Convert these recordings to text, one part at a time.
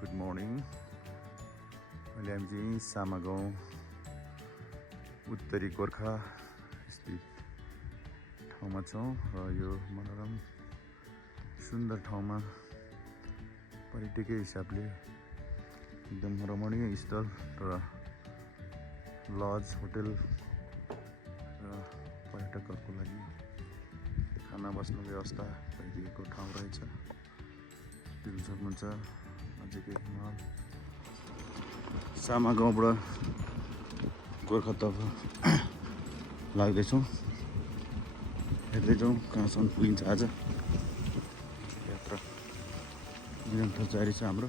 Good morning. अहिले हामी चाहिँ सामा गाउँ उत्तरी गोर्खा स्थित ठाउँमा छौँ र यो मनोरम सुन्दर ठाउँमा पर्यटकीय हिसाबले एकदम रमणीय स्थल र लज होटल र पर्यटकहरूको लागि खाना बस्ने व्यवस्था गरिदिएको ठाउँ रहेछ। देख्न सक्नुहुन्छ नजिकै हिमाल। सामा गाउँबाट गोर्खातर्फ लाग्दैछौँ। हेर्दै जाउँ कहाँसम्म पुगिन्छ आज। यात्रा निरन्तर जारी छ हाम्रो।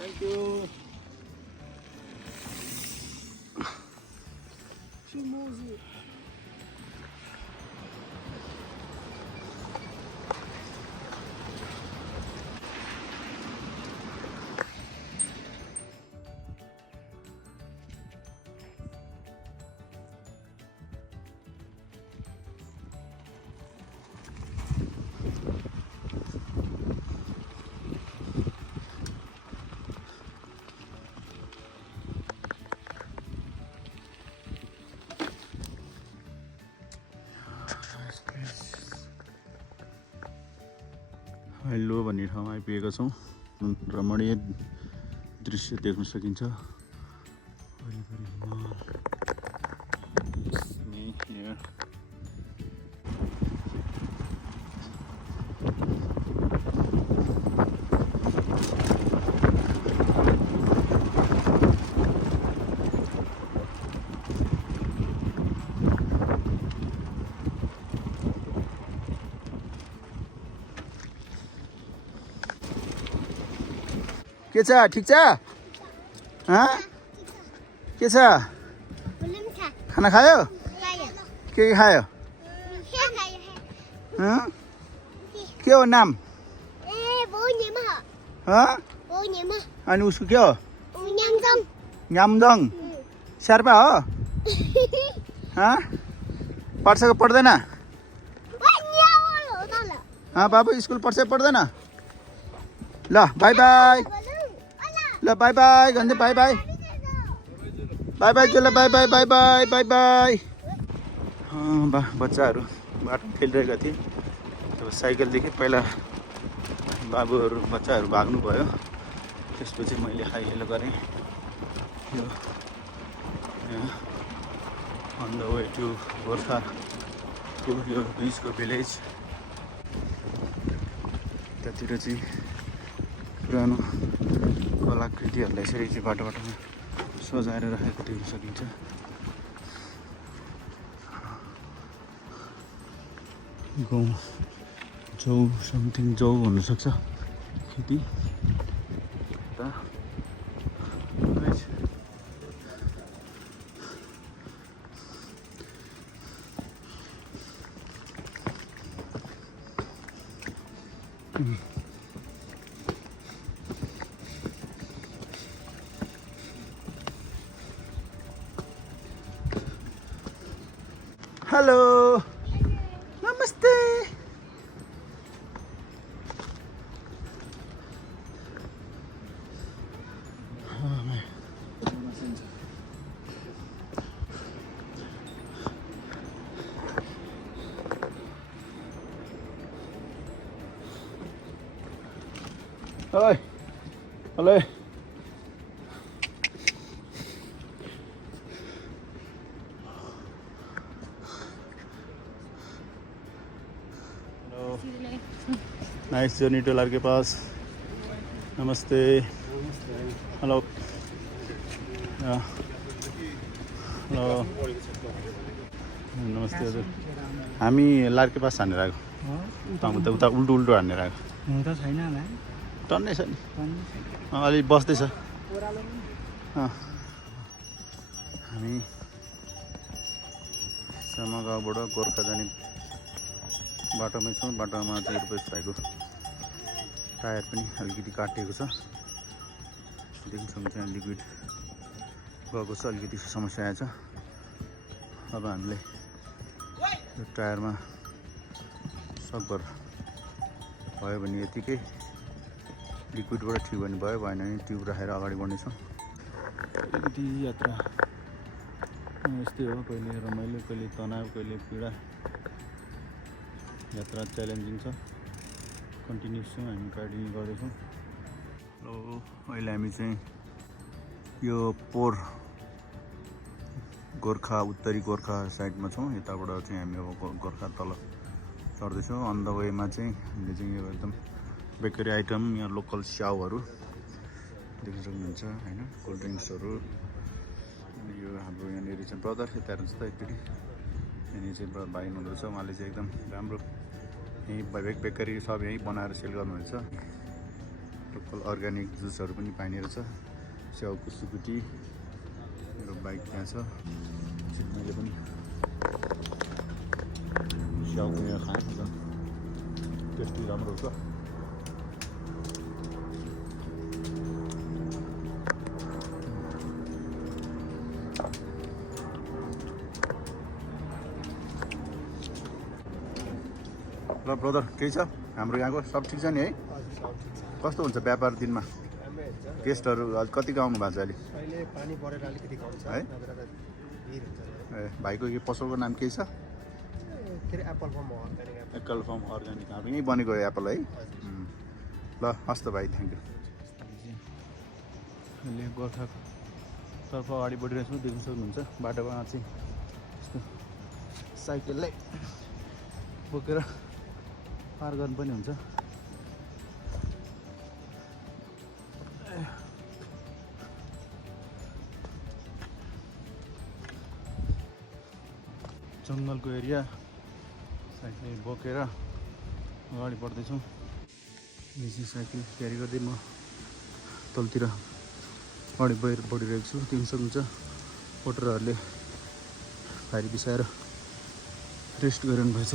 Thank you. हेलो भन्ने ठाउँमा आइपुगेका छौँ। रमणीय दृश्य देख्न सकिन्छ। वरिपरि हिमाल। के छ? ठिक छ? के छ? खाना खायो? के खायो? के हो नाम? अनि उसको के हो? न्यामदङ। शेर्पा हो? पढ्छ कि पढ्दैन? बाबु स्कुल पढ्छ कि पढ्दैन? ल बाई बाई। ल बाई बाई भन्दै बाई बाई। बाई बाई ल by by by by by by. बच्चाहरू बाटोमा खेलिरहेका थिए। तब साइकलदेखि पहिला बाबुहरू बच्चाहरू भाग्नुभयो। त्यसपछि मैले हाई हेलो गरेँ। यो अन द वे टु गोर्खाको यो बिचको भिलेज। त्यतिर चाहिँ पुरानो कलाकृतिहरूलाई यसरी चाहिँ बाटो बाटोमा सजाएर राखेको देख्न सकिन्छ। गहुँ जौ समथिङ जौ हुनसक्छ खेती। हेलो नमस्ते। ओइ हेलो। नाइस जर्नी टू लार के पास। नमस्ते। हेलो हेलो नमस्ते हजुर। हामी लार के पास हानेर आएको। उता उल्टो उल्टो हानेर आएको। टन्नै छ नि। अलि बस्दैछ। हामी सामा गाउँबाट गोर्खा जाने बाटोमै छौँ। बाटोमा चाहिँ रुपेश भाइको टायर पनि अलिकति काटिएको छ। देख्न सक्नुहुन्छ यहाँ लिक्विड गएको छ, अलिकति समस्या आएछ। अब हामीले यो टायरमा सकभर भयो भने यतिकै लिक्विडबाट ठिक भने भयो, भएन भने ट्युब राखेर अगाडि बढ्नेछौँ। अलिकति यात्रा यस्तै हो, कहिले रमाइलो, कहिले तनाव, कहिले पीडा। यात्रा च्यालेन्जिङ छ। कन्टिन्युस छौँ, हामी गाडी गर्दैछौँ। अहिले हामी चाहिँ यो पोर गोर्खा, उत्तरी गोर्खा साइडमा छौँ। यताबाट चाहिँ हामी अब गोर्खा तल चढ्दैछौँ। अन द वेमा चाहिँ हामीले चाहिँ यो एकदम बेकरी आइटम, यहाँ लोकल स्याउहरू देख्न सक्नुहुन्छ होइन, कोल्ड ड्रिङ्क्सहरू। यो हाम्रो यहाँनिर चाहिँ ब्रदर यता हेर्नुहोस् त एकचोटि, यहाँनिर चाहिँ भाइ हुनुहुँदो रहेछ। उहाँले चाहिँ एकदम राम्रो यहीँ बेकरी सब यहीँ बनाएर सेल गर्नुहुन्छ। लोकल अर्ग्यानिक जुसहरू पनि पाइने रहेछ। स्याउको सुकुटी, मेरो बाइक त्यहाँ छ। मैले पनि स्याउको यहाँ खाएँ, एकदम टेस्टी राम्रो छ। ल ब्रदर, केही छ हाम्रो यहाँको सब ठिक छ नि है? कस्तो हुन्छ व्यापार दिनमा? गेस्टहरू कतिको आउनु भएको छ अहिले? पानी परेर अलिकति कम छ है। ए भाइको यो पसलको नाम के छ? Apple farm organic. Apple farm organic, अब यहीँ बनेको एप्पल है। ल हस् त भाइ, थ्याङ्क यू। अहिले गोर्खातर्फ अगाडि बढिरहेको छु, देख्न सक्नुहुन्छ। बाटोमा चाहिँ यस्तो साइकललाई बोकेर पार गर्नु पनि हुन्छ। जङ्गलको एरिया, साइकल बोकेर अगाडि बढ्दैछौँ। बेसी साइकल क्यारी गर्दै म तलतिर अगाडि बढिरहेको छु। देख्न सक्नुहुन्छ पोटरहरूले भारी बिसाएर रेस्ट गरिरहनु भएछ।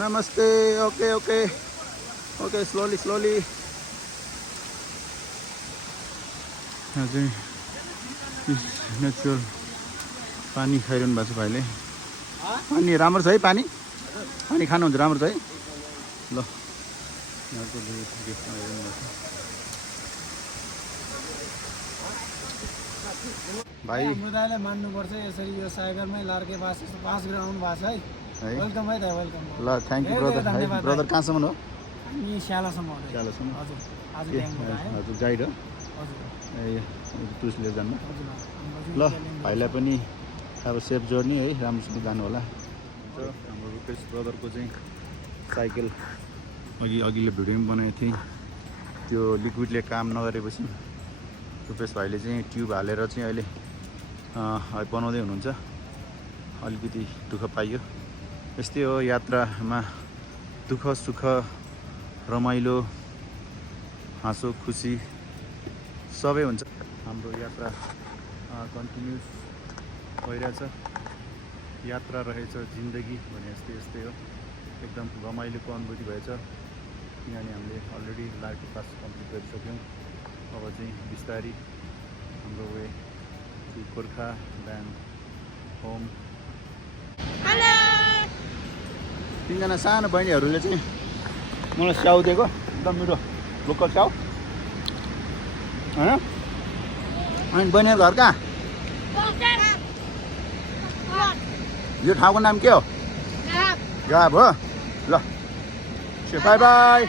नमस्ते। Okay okay okay, slowly slowly. यहाँ चाहिँ नेचुरल पानी खाइरहनु भएको छ भाइले। पानी राम्रो छ है? पानी पानी खानुहुन्छ राम्रो छ है? ल यहाँको गेस्टमा हेरिरहनु भएको छ भाइ। समुदायलाई मान्नुपर्छ यसरी यो साइकलमै लार्के पास ग्राउन्ड भएको छ है। वेलकम है दाइ, वेलकम। ल थ्याङ्क यू ब्रदर। ब्रदर कहाँसम्म हो? हामी स्यालासम्म। स्यालासम्म? हजुर। आज हजुर गाइड हो? हजुर। ए टुरिस्ट लिएर जानु। ल भाइलाई पनि अब सेफ जर्नी है, राम्रोसँग जानु होला। हाम्रो रुपेश ब्रदरको चाहिँ साइकल अघिल्लो भिडियो पनि बनाएको थिएँ। त्यो लिक्विडले काम नगरेपछि रुपेश भाइले चाहिँ ट्युब हालेर चाहिँ अहिले बनाउँदै हुनुहुन्छ। अलिकति दुःख पाइयो। यस्तै हो यात्रामा, दुःख सुख, रमाइलो, हाँसो खुसी सबै हुन्छ। हाम्रो यात्रा कन्टिन्युस भइरहेछ। यात्रा रहेछ जिन्दगी भने यस्तै यस्तै हो। एकदम रमाइलोको अनुभूति भएछ, किनभने हामीले अलरेडी लार्के पास कम्प्लिट गरिसक्यौँ। अब चाहिँ बिस्तारी हाम्रो way to Gorkha then home. तिनजना सानो बहिनीहरूले चाहिँ मलाई स्याउ दिएको, एकदम मिठो लोकल स्याउ होइन। अनि बहिनीहरू घर कहाँ? यो ठाउँको नाम के हो? गाब हो। ल by by.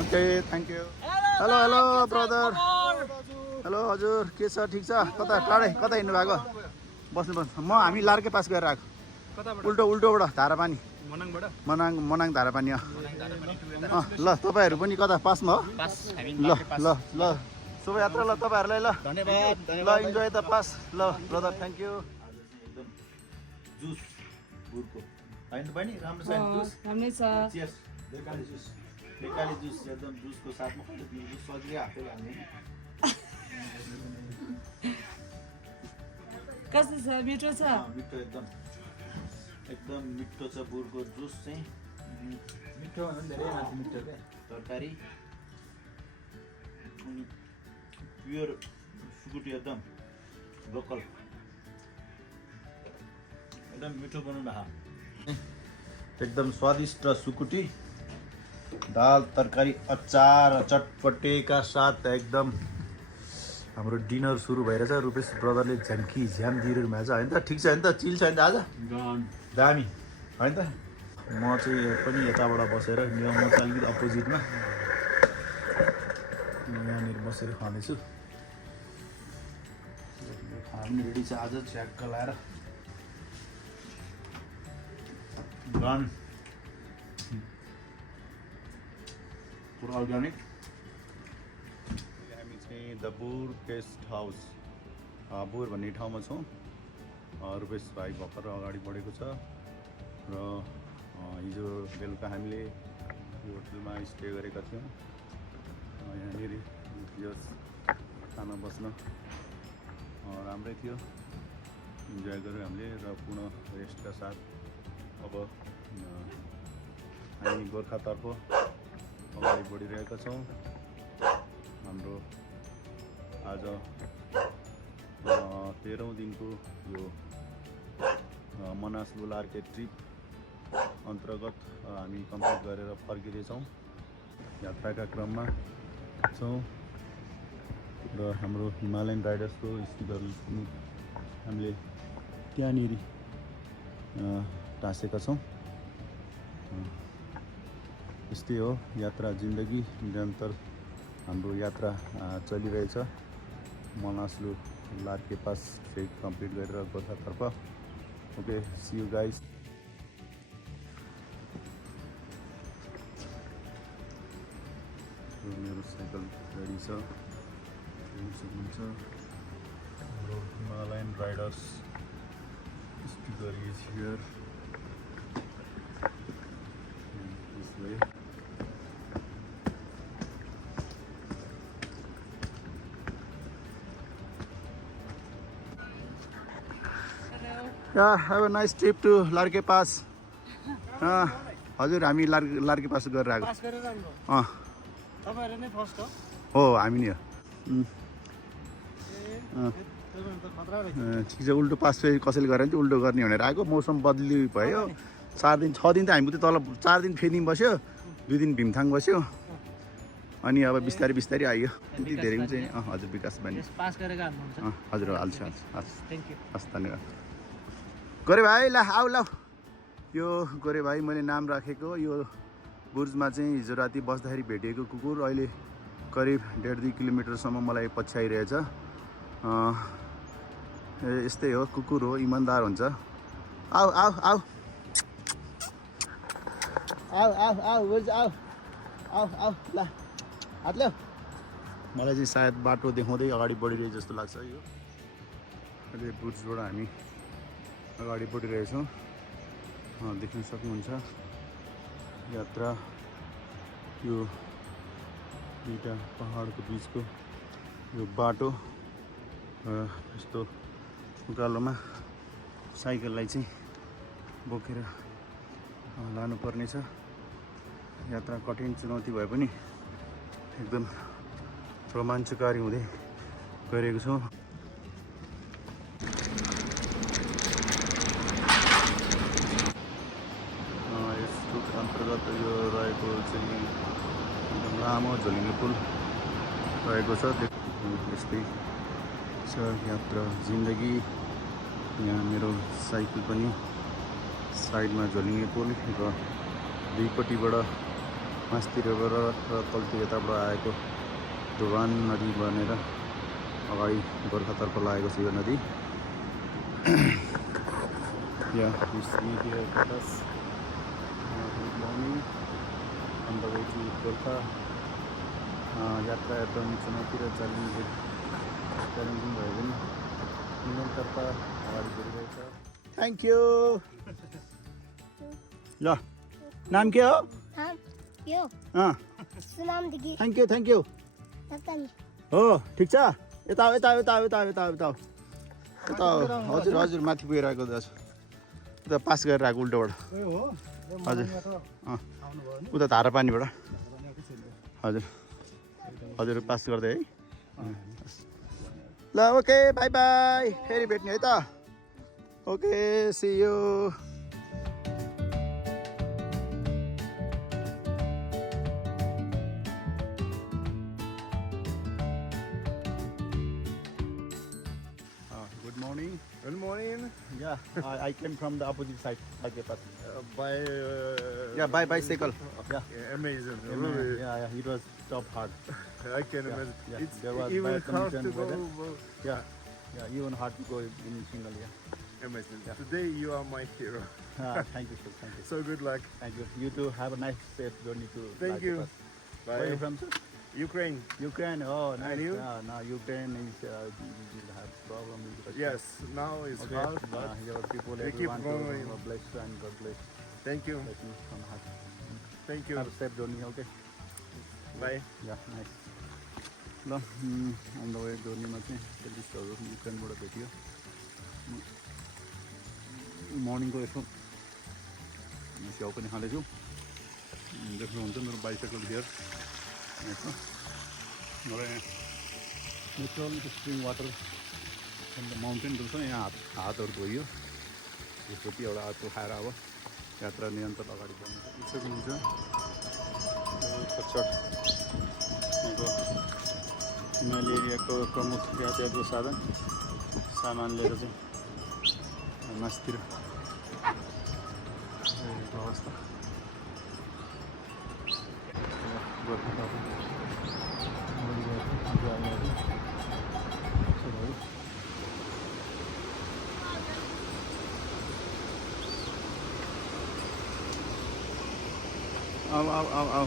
Okay thank you. Hello hello brother. Hello हजुर, के छ? ठिक छ? कता टाढै कता हिँड्नु भएको? बस्नु हामी लार्के पास गएर आएको। उल्टोबाट धारापानी, मनाङ धारापानी। ल तपाईँहरू पनि कता पासमा हो? ल ल ल शोभायात्रा। ल तपाईँहरूलाई ल धन्यवाद। ल इन्जोय द पास। ल ब्रदर थ्याङ्क यू। जुस गुडको होइन बहिनी, राम्रो छ जुस? राम्रै छ। चियर्स। बेकाली जुस एकदम जुसको साथमा कहिले जुस सजिलो हातले हाल्ने। कस्तो छ? मिठो छ? मिठो एकदम। एकदम मिठो छ बुरको जुस चाहिँ मिठो भन्दा पनि धेरै माथि मिठो क्या तरकारी अनि प्योर सुकुटी एकदम लोकल एकदम मिठो बनाउनु भएको एकदम स्वादिष्ट सुकुटी दाल तरकारी अचार चटपटेका साथ एकदम हाम्रो डिनर सुरु भइरहेछ रुपेश ब्रदरले झ्याम्की झ्याम दिइरहेको भएको छ होइन त ठिक छ होइन त चिल छ होइन त आज दामी होइन त म चाहिँ पनि यताबाट बसेर म चाहिँ अलिकति अपोजिटमा यहाँनिर बसेर खाँदैछु खाना पनि रेडी छ आज च्याक्क लाएर गन पुरा अर्ग्यानिक हामी चाहिँ द बुर गेस्ट हाउस बुर भन्ने ठाउँमा छौँ रुपेश भाइ भर्खर अगाडि बढेको छ र हिजो बेलुका हामीले यो होटलमा स्टे गरेका थियौँ यहाँनिर यस खाना बस्न राम्रै थियो इन्जोय गऱ्यौँ हामीले र पुनः रेस्टका साथ अब हामी गोर्खातर्फ अगाडि बढिरहेका छौँ हाम्रो आज 13औं दिनको यो मनास लुलारके ट्रिप अन्तर्गत हामी कम्प्लिट गरेर फर्किँदैछौँ यात्राका क्रममा छौँ र हाम्रो हिमालयन राइडर्सको स्टिकरहरू पनि हामीले त्यहाँनिर टाँसेका छौँ यस्तै हो यात्रा जिन्दगी निरन्तर हाम्रो यात्रा चलिरहेछ मनासलु लार्के पास फेरि कम्प्लिट गरेर गोर्खातर्फ ओके सी यू गाइस मेरो साइकल रेडी छ सक्नुहुन्छ हाम्रो Himalayan Riders sticker is here this way have a nice trip to Larke pass हजुर हामी लार्के पास गरेर आएको पास गरेर आउनु तपाईहरु नै फर्स्ट हो हामी नि हो ठिक छ उल्टो पास फेरि कसैले गरेर चाहिँ उल्टो गर्ने भनेर आएको मौसम बदली भयो 4 दिन 6 दिन त हामी त तल 4 दिन फेरि बस्यो 2 दिन भीमथाङ बस्यो अनि अब बिस्तारै बिस्तारै आइयो त्यति धेरै पनि चाहिँ हजुर विकास बन्यो पास गरेर हाल्नुहुन्छ हजुर हाल्छु हस् थ्यांक यू हस् धन्यवाद गोरे भाइ ल आऊ ल यो गोरे भाइ मैले नाम राखेको यो बुर्जमा चाहिँ हिजो राति बस्दाखेरि भेटिएको कुकुर अहिले करिब 1.5-2 किलोमिटरसम्म मलाई पछ्याइरहेछ यस्तै हो कुकुर हो इमान्दार हुन्छ आऊ आऊ आऊ आऊ आऊ आऊ बुर्ज आऊ आऊ आऊ ल हात ल्याऊ मलाई चाहिँ सायद बाटो देखाउँदै अगाडि बढिरहेको जस्तो लाग्छ यो अहिले बुर्जबाट हामी अगाडि बढिरहेछौँ देख्न सक्नुहुन्छ यात्रा यो दुईटा पहाडको बिचको यो बाटो यस्तो उकालोमा साइकललाई चाहिँ बोकेर लानुपर्नेछ यात्रा कठिन चुनौती भए पनि एकदम रोमाञ्चकारी हुँदै गरेको छौँ अन्तर्गत यो रहेको चाहिँ एकदम लामो झोलिङ्गे पुल रहेको छ यस्तै छ यात्रा जिन्दगी यहाँ मेरो साइकल पनि साइडमा झोलिङ्गे पुल र दुईपट्टिबाट मास्तिरबाट र तलतिर यताबाट आएको दोभान नदी बनेर अगाडि गोर्खातर्फ लागेको छ यो नदी या morning on the way to Golkha यात्रा एकदम चुनौती र च्यालेन्जिङ भए पनि निरन्तरता अगाडि बढिरहेछ थ्याङ्क यू ल नाम के हो थ्याङ्क यू हो ठिक छ यता यता यता यता यता यता यता हजुर हजुर माथि पुगेर आएको दाजु उता पास गरेर आएको उल्टोबाट हजुर उता धारा पानीबाट हजुर हजुर पास गर्दै है ल ओके बाई बाई फेरि भेट्ने है त okay see you Good morning. Good morning. Yeah, I came from the opposite side. By Yeah, by bicycle. Yeah. amazing. Yeah, Really, yeah, it was tough hard. I can imagine. yeah. It's There was even bad hard condition to go. weather. Yeah, even hard to go in single. Yeah. Amazing. Today you are my hero. Thank you, sir. Thank you. So good luck. Thank you. You too. Have a nice, safe journey to. Thank you. Last Where are you Bye. from, sir? Ukraine. Ukraine. Oh, nice. And you? Yeah, now Ukraine is you will have problem with the Yes, now it's Okay. hard, but Your people, we keep everyone going. to bless you and God bless. thank you. Bless you from heart. Thank you. Have a safe journey. Okay. Bye. Yeah, nice. ल on the way जोर्नीमा चाहिँ टुरिस्टहरू युक्रेनबाट भेटियो मर्निङको यसो स्याउ पनि खाँदैछु देख्नुहुन्छ मेरो बाइसाइकल हियर यसो र नेचुरल स्प्रिङ वाटर अन्त माउन्टेनहरू छ यहाँ हातहरू धोइयो त्यसपछि एउटा हातको खाएर अब यात्रा निरन्तर अगाडि बढ्नु सक्नुहुन्छ खच्चड हिमाली एरियाको प्रमुख यातायातको साधन सामान लिएर चाहिँ मासतिर अवस्था आऊ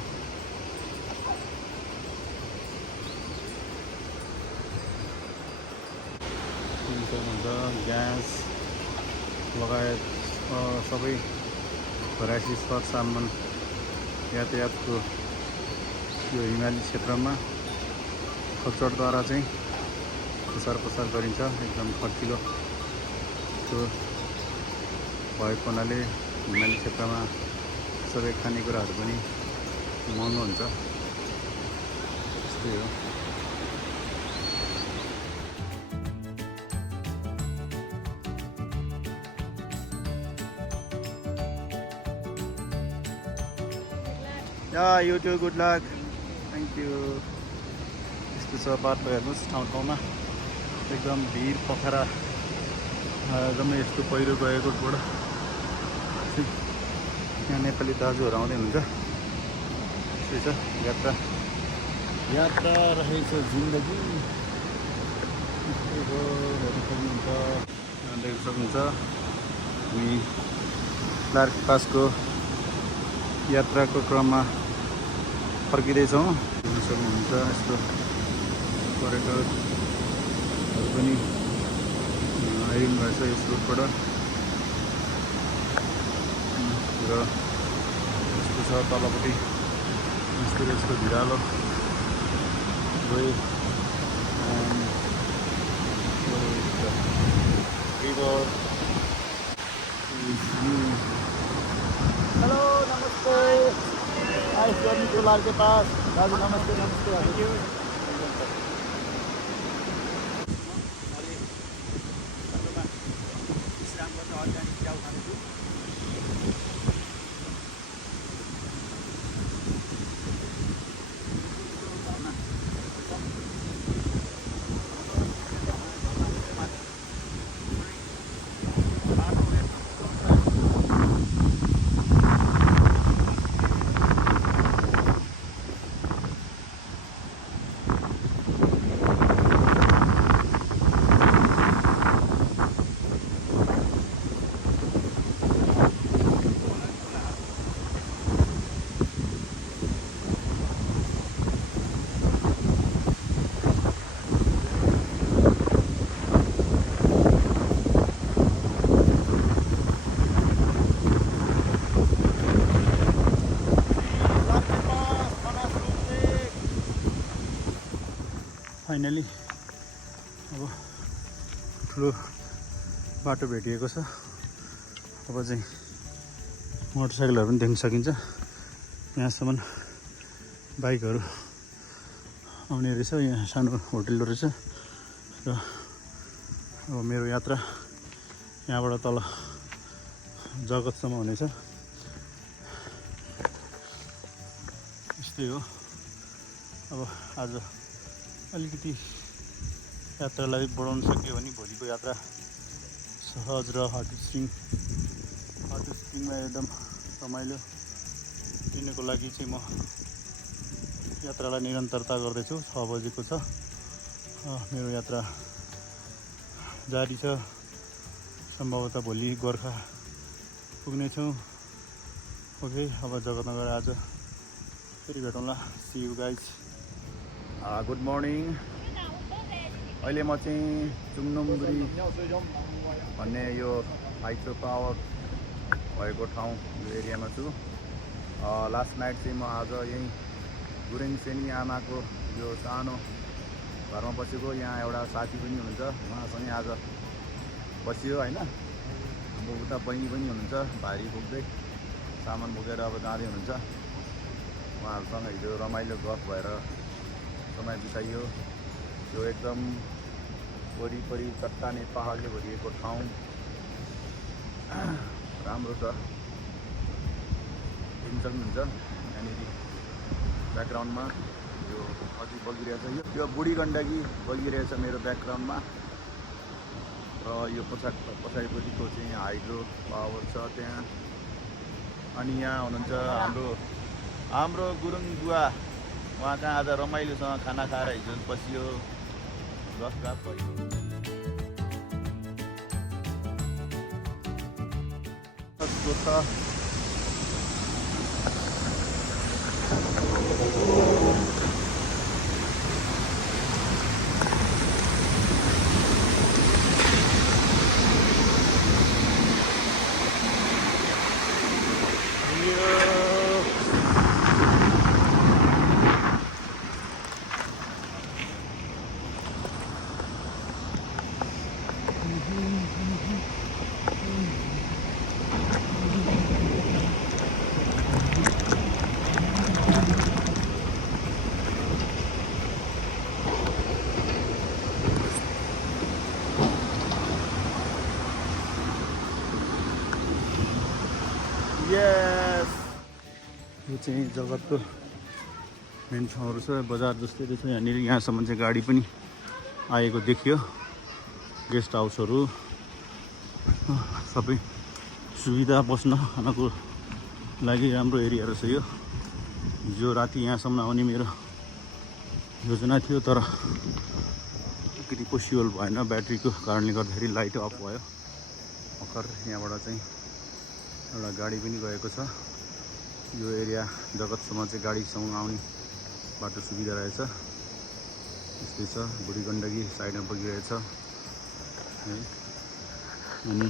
हुन्छ ग्यास लगायत सबै भराइसी सरसामान यातायातको यो हिमाली क्षेत्रमा खच्चडद्वारा चाहिँ प्रसार प्रसार गरिन्छ एकदम खर्चिलो त्यो भएको हुनाले हिमाली क्षेत्रमा सबै खानेकुराहरू पनि महँगो हुन्छ त्यस्तै हो Yeah, you too. Good luck. Thank you. यस्तो छ बाटो हेर्नुहोस् ठाउँ ठाउँमा एकदम भिड पखेरा एकदमै यस्तो पहिरो गएकोबाट यहाँ नेपाली दाजुहरू आउँदै हुनुहुन्छ त्यस्तै छ यात्रा यात्रा रहेछ जिन्दगी हेर्नु सक्नुहुन्छ देख्न सक्नुहुन्छ हामी क्लार्क पासको यात्राको क्रममा फर्किँदैछौँ हेर्न सक्नुहुन्छ यस्तो पर्यटकहरू पनि आइरहनु भएछ यस रुटबाट र यस्तो छ तलपट्टि यस्तो यसको भिरालो गयो रिभर हेलो नमस्ते नाइस जर्नी टु लाल के पास दाजु नमस्ते नमस्ते थैंक यू विश्राम गर्छ अर्ग्यानिक च्याउ खाँदैछु फाइनली अब ठुलो बाटो भेटिएको छ अब चाहिँ मोटरसाइकलहरू पनि देख्न सकिन्छ। यहाँसम्म बाइकहरू आउने रहेछ। यहाँ सानो होटल रहेछ र अब मेरो यात्रा यहाँबाट तल जगतसम्म हुनेछ। यस्तै हो। अब आज अलिकति यात्रालाई बढाउन सक्यो भने भोलिको यात्रा सहज र हार्ड-स्प्रिङमा एकदम रमाइलो दिनको लागि चाहिँ म यात्रालाई निरन्तरता गर्दैछु। 6 बजेको छ मेरो यात्रा जारी छ। सम्भवतः भोलि गोर्खा पुग्नेछौँ। ओके, अब जगतनगर आज फेरि भेटौँला। See you guys. Good morning. अहिले म चाहिँ चुम्नुङगुरी भन्ने यो हाइड्रो पावर भएको ठाउँ यो एरियामा छु। लास्ट नाइट चाहिँ म आज यहीँ गुरेङ सेनी आमाको यो सानो घरमा बसेको। यहाँ एउटा साथी पनि हुनुहुन्छ, उहाँसँगै आज बसियो होइन। अब उता बहिनी पनि हुनुहुन्छ, भारी बोक्दै सामान बोकेर अब जाँदै हुनुहुन्छ। उहाँहरूसँग हिजो रमाइलो गफ भएर समय बिताइयो। यो एकदम वरिपरि चट्टाने पहाडले भरिएको ठाउँ राम्रो छ, देख्न सक्नुहुन्छ। यहाँनिर ब्याकग्राउन्डमा यो अझै बगिरहेछ। यो बुढी गण्डकी बगिरहेछ मेरो ब्याकग्राउन्डमा। र यो पछाडिपट्टिको चाहिँ हाइड्रो पावर छ त्यहाँ। अनि यहाँ हुनुहुन्छ हाम्रो गुरुङ बुवा। उहाँ कहाँ आज रमाइलोसँग खाना खाएर हिजो बसियो, गफगाफ भयो। यस, यो चाहिँ जगतको मेन ठाउँहरू छ, बजार जस्तै रहेछ। यहाँनिर यहाँसम्म चाहिँ गाडी पनि आएको देखियो। गेस्ट हाउसहरू सबै सुविधा, बस्न खानको लागि राम्रो एरिया रहेछ यो। हिजो राति यहाँसम्म आउने मेरो योजना थियो, तर अलिकति पोसिबल भएन। ब्याट्रीको कारणले गर्दाखेरि लाइट अफ भयो। भर्खर यहाँबाट चाहिँ एउटा गाडी पनि गएको छ। यो एरिया जगतसम्म चाहिँ गाडीसँग आउने बाटो सुविधा रहेछ। यस्तै छ, बुढी गण्डकी साइडमा बगिरहेछ है। अनि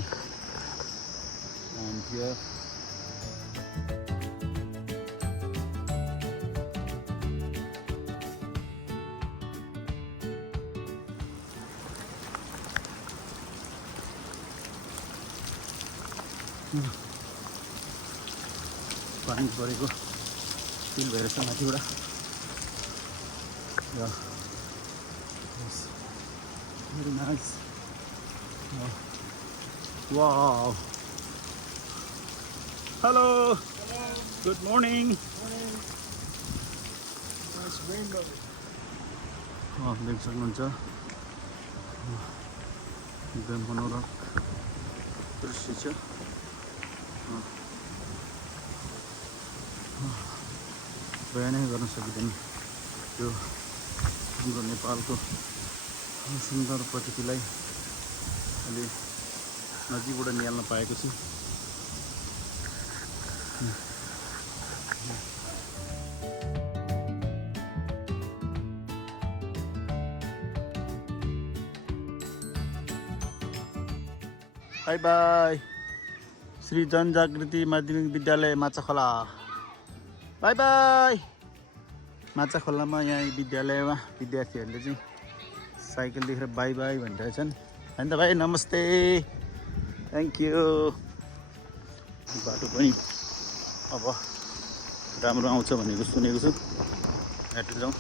पानी परेको फिल भइरहेछ माथिबाट। Very nice. Wow. Hello. Good morning. Nice rainbow. देख्न सक्नुहुन्छ एकदम मनोरम दृश्य छ। बयानै गर्न सकिँदैन यो हाम्रो नेपालको सुन्दर प्रकृतिलाई अहिले नजिकबाट निहाल्न पाएको छु। By by. श्री जनजागृति माध्यमिक विद्यालय माछाखोला। By by. माछाखोलामा यहाँ विद्यालयमा विद्यार्थीहरूले चाहिँ साइकल देखेर बाई बाई भनिरहेछन् होइन त भाइ। नमस्ते, थ्याङ्क यू। बाटो पनि अब राम्रो आउँछ भनेको सुनेको छु। हेर्दै जाउँ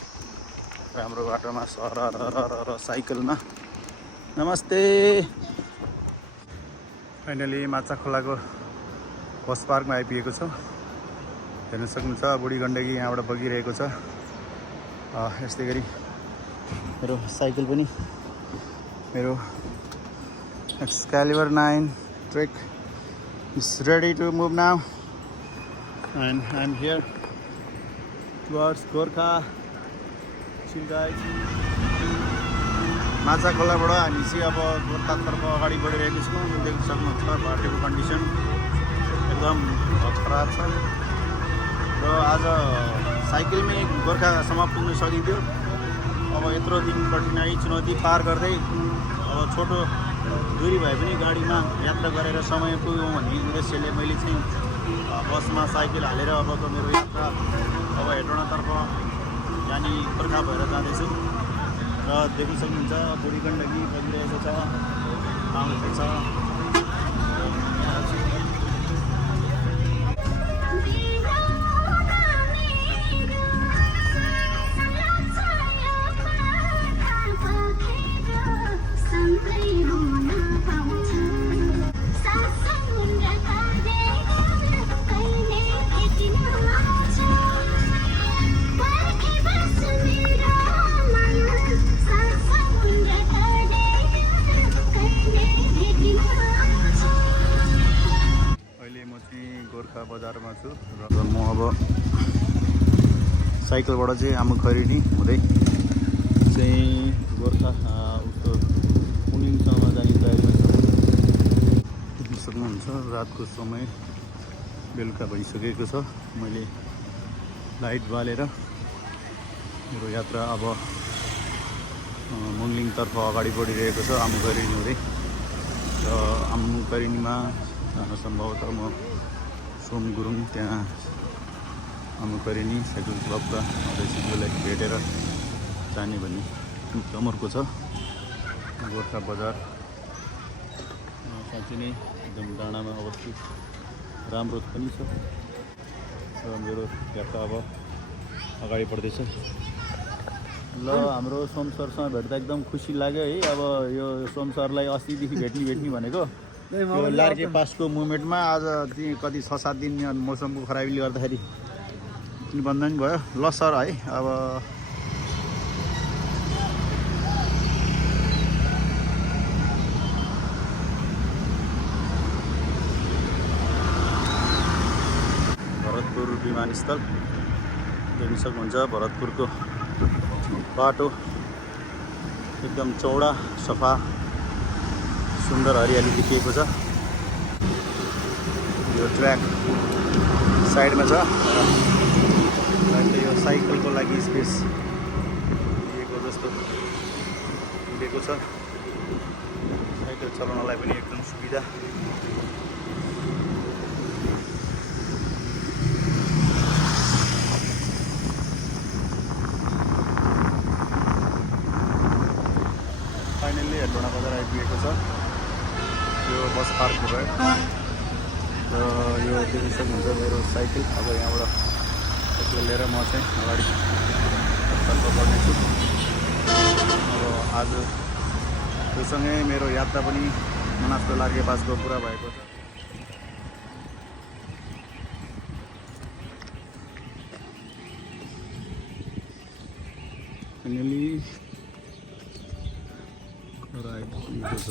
राम्रो बाटोमा र साइकलमा। नमस्ते। फाइनली माछा खोलाको बस पार्कमा आइपुगेको छ। हेर्न सक्नुहुन्छ बुढी गण्डकी यहाँबाट बगिरहेको छ। यस्तै गरी मेरो साइकल पनि मेरो Excalibur 9 Trek is ready to move now, and I'm here towards Gorkha. See you guys. माछा खोलाबाट हामी चाहिँ अब गोर्खातर्फ अगाडि बढिरहेको छौँ। देख्न सक्नुहुन्छ बाटोको कन्डिसन एकदम खराब छ र आज साइकलमै गोर्खासम्म पुग्न सकिन्थ्यो। अब यत्रो दिन कठिनाई चुनौती पार गर्दै अब छोटो दूरी भए पनि गाडीमा यात्रा गरेर समय पुग्यौँ भन्ने उद्देश्यले मैले चाहिँ बसमा साइकल हालेर अबको मेरो यात्रा अब हेटौँडातर्फ यानि गोर्खा भएर जाँदैछु। र देख्न सक्नुहुन्छ बुढी गण्डकी बगिरहेको छ, आउँदैछ। गोर्खा बजारमा छु र म अब साइकलबाट चाहिँ आमुखरिनी हुँदै चाहिँ गोर्खा उसको पुलिङसम्म जाने तयारीमा छु। देख्न सक्नुहुन्छ रातको समय बेलुका भइसकेको छ। मैले लाइट बालेर मेरो यात्रा अब मुङलिङतर्फ अगाडि बढिरहेको छ आमुखरिनी हुँदै। र आमुखरिनीमा सम्भवतः म सोम गुरुङ त्यहाँ आमुखरिनी साइकल क्लबका अध्यक्षज्यूलाई भेटेर जाने भन्ने जमर्को छ। गोर्खा बजार साँच्चै नै एकदम डाँडामा अवस्थित राम्रो पनि छ र मेरो यात्रा अब अगाडि बढ्दैछ। ल हाम्रो सोम सरसँग भेट्दा एकदम खुसी लाग्यो है। अब यो सोम सरलाई अस्तिदेखि भेट्ने भनेको यो लार्के पासको मुभमेन्टमा आज कति 6-7 दिन मौसमको खराबीले गर्दाखेरि बन्द नि भयो। ल सर है अब भरतपुर विमानस्थल देख्न सक्नुहुन्छ। भरतपुरको बाटो एकदम चौडा सफा सुन्दर हरियाली देखिएको छ। यो ट्र्याक साइडमा छ। यो साइकलको लागि स्पेस दिएको जस्तो दिएको छ। साइकल चलाउनलाई पनि एकदम सुविधा। फाइनल्ली हेटौँडा बजार आइपुगेको छ। यो बस पार्क भयो र यो देख्न सक्नुहुन्छ मेरो साइकल। अब यहाँबाट साइकल लिएर म चाहिँ अगाडि तर्फ बढ्नेछु। अब आज त्योसँगै मेरो यात्रा पनि मनासको लार्के पासको पुरा भएको छ। फाइनली घर आइपुगेको छ।